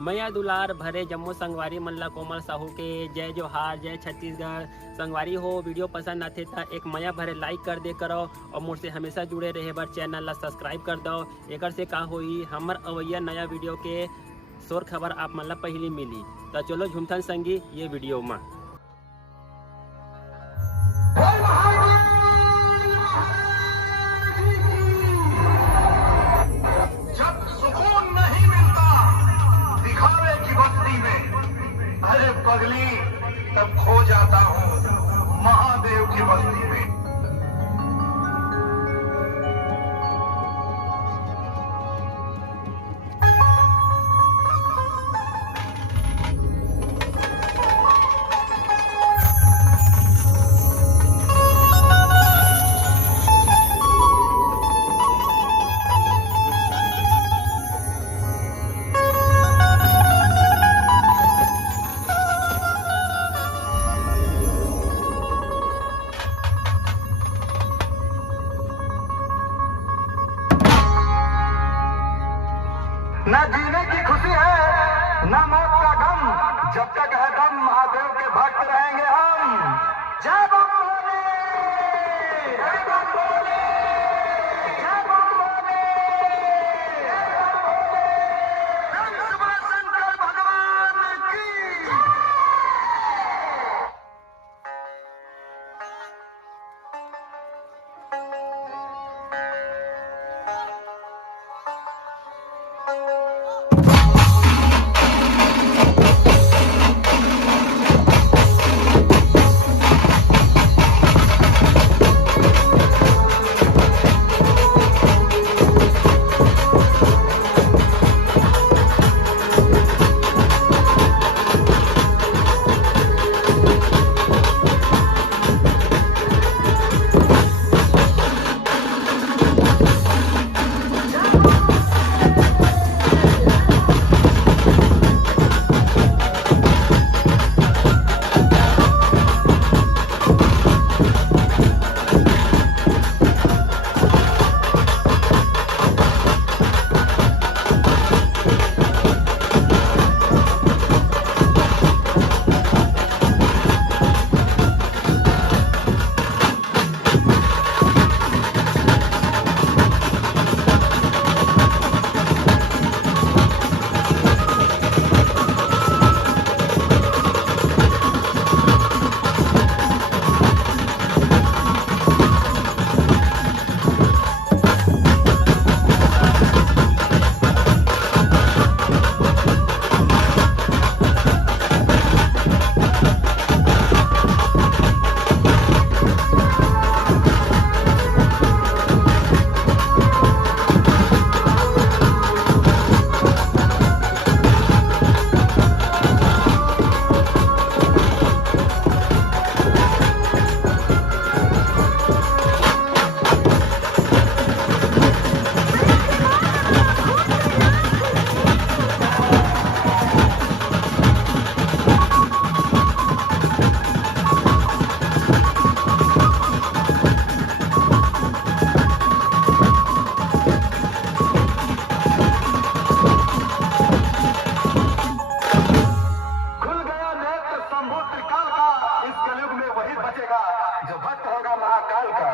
मैया दुलार भरे जम्मू संगवारी मल्ला कोमल साहू के जय जोहार, जय छत्तीसगढ़। संगवारी हो वीडियो पसंद आते तो एक मैया भरे लाइक कर दे करो और मुझसे हमेशा जुड़े रहे बर चैनल ला सब्सक्राइब कर दो। एक से का होई हमर अवैया नया वीडियो के शोर खबर आप मन ला पहली मिली। तो चलो झुमथन संगी ये वीडियो में। जब सुकून नहीं मिलता दिखावे की बस्ती में, अरे पगली तब खो जाता हूँ महादेव की बस्ती में। न जीने की खुशी है न मौत का गम, जब तक है दम महादेव के भक्त रहेंगे हम। जय बम भोले, जय बम भोले, जय बम भोले, जय बम भोले। धन शिव शंकर भगवान की। जो भक्त होगा महाकाल का।